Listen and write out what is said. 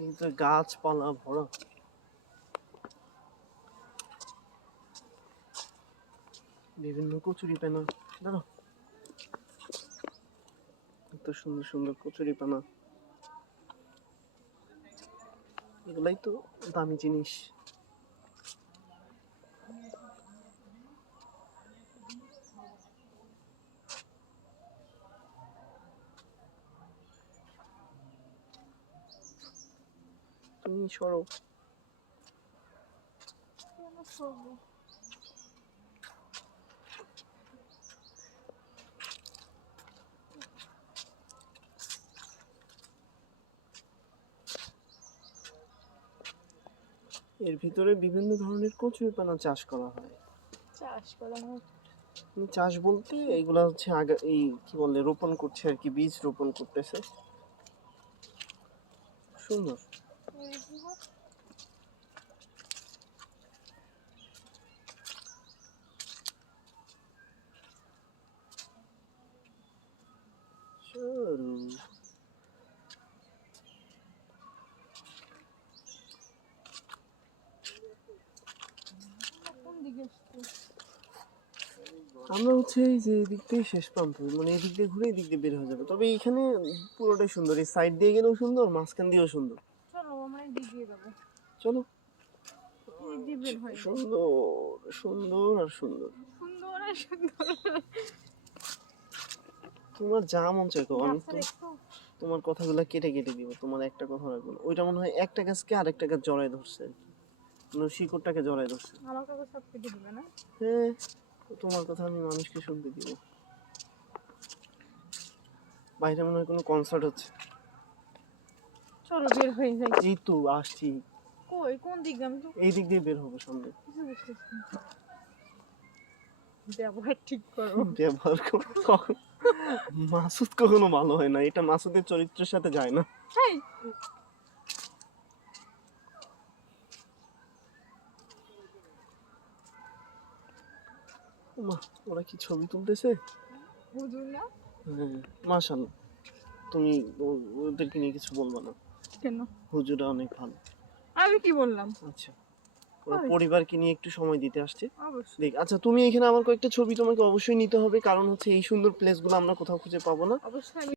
এই তো গাছপালা ভরা। বিভিন্ন কচুরিপানা, দাঁড়া, এত সুন্দর সুন্দর কচুরিপানা, এগুলাই তো দামি জিনিস। তুমি সরো। এর ভিতরে বিভিন্ন ধরনের কচুরিপানা চাষ করা হয়। চাষ বলতে এগুলা হচ্ছে আগে এই কি বলে রোপণ করছে আর কি, বীজ রোপণ করতেছে। সুন্দর। আমরা হচ্ছে এই যে এদিক দিয়ে শেষ প্রান্ত, মানে এদিক দিয়ে ঘুরে এদিক দিয়ে বের হয়ে যাবে। তবে এইখানে পুরোটাই সুন্দর, এই সাইড দিয়ে গেলেও সুন্দর, মাঝখান দিয়েও সুন্দর। চলো আমরা এদিক দিয়ে যাবো। চলো। সুন্দর সুন্দর সুন্দর আর সুন্দর। সুন্দর আর সুন্দর। তোমার যা মন চায় আমি তো তোমার কথাগুলো কেটে কেটে দিব, তোমার একটা কথা রাখবো না। ওইটা মনে হয় একটা গাছকে আরেকটা গাছ জড়ায় ধরছে আর কি, মানে শিকড়টাকে জড়ায় ধরছে। আমার কথা সব কেটে দিবে না? হ্যাঁ, তোমার কথা আমি মানুষকে শুনতে দিব। বাইরে মনে হয় কোনো কনসার্ট হচ্ছে। চলো বের হয়ে যাই। এই তো আসছি। কই কোন দিকে? আমি তো এই দিক দিয়ে বের হবো সামনে। ব্যবহার ঠিক করো। ব্যবহার কখন মাসুদ কখনো ভালো হয় না, এটা মাসুদের চরিত্রের সাথে যায় না। হেই মা, ওরা কি ছবি তুলতেছে? হুজুর না? হ্যাঁ, মাশাআল্লাহ। তুমি ওদেরকে নিয়ে কিছু বলবা না। কেন? হুজুরা অনেক ভালো। আমি কি বললাম? আচ্ছা, ওরা পরিবারকে নিয়ে একটু সময় দিতে আসছে। অবশ্যই। দেখ, আচ্ছা তুমি এখানে আমার কয়েকটা ছবি তোমাকে অবশ্যই নিতে হবে, কারণ হচ্ছে এই সুন্দর প্লেসগুলো আমরা কোথাও খুঁজে পাবো না। অবশ্যই।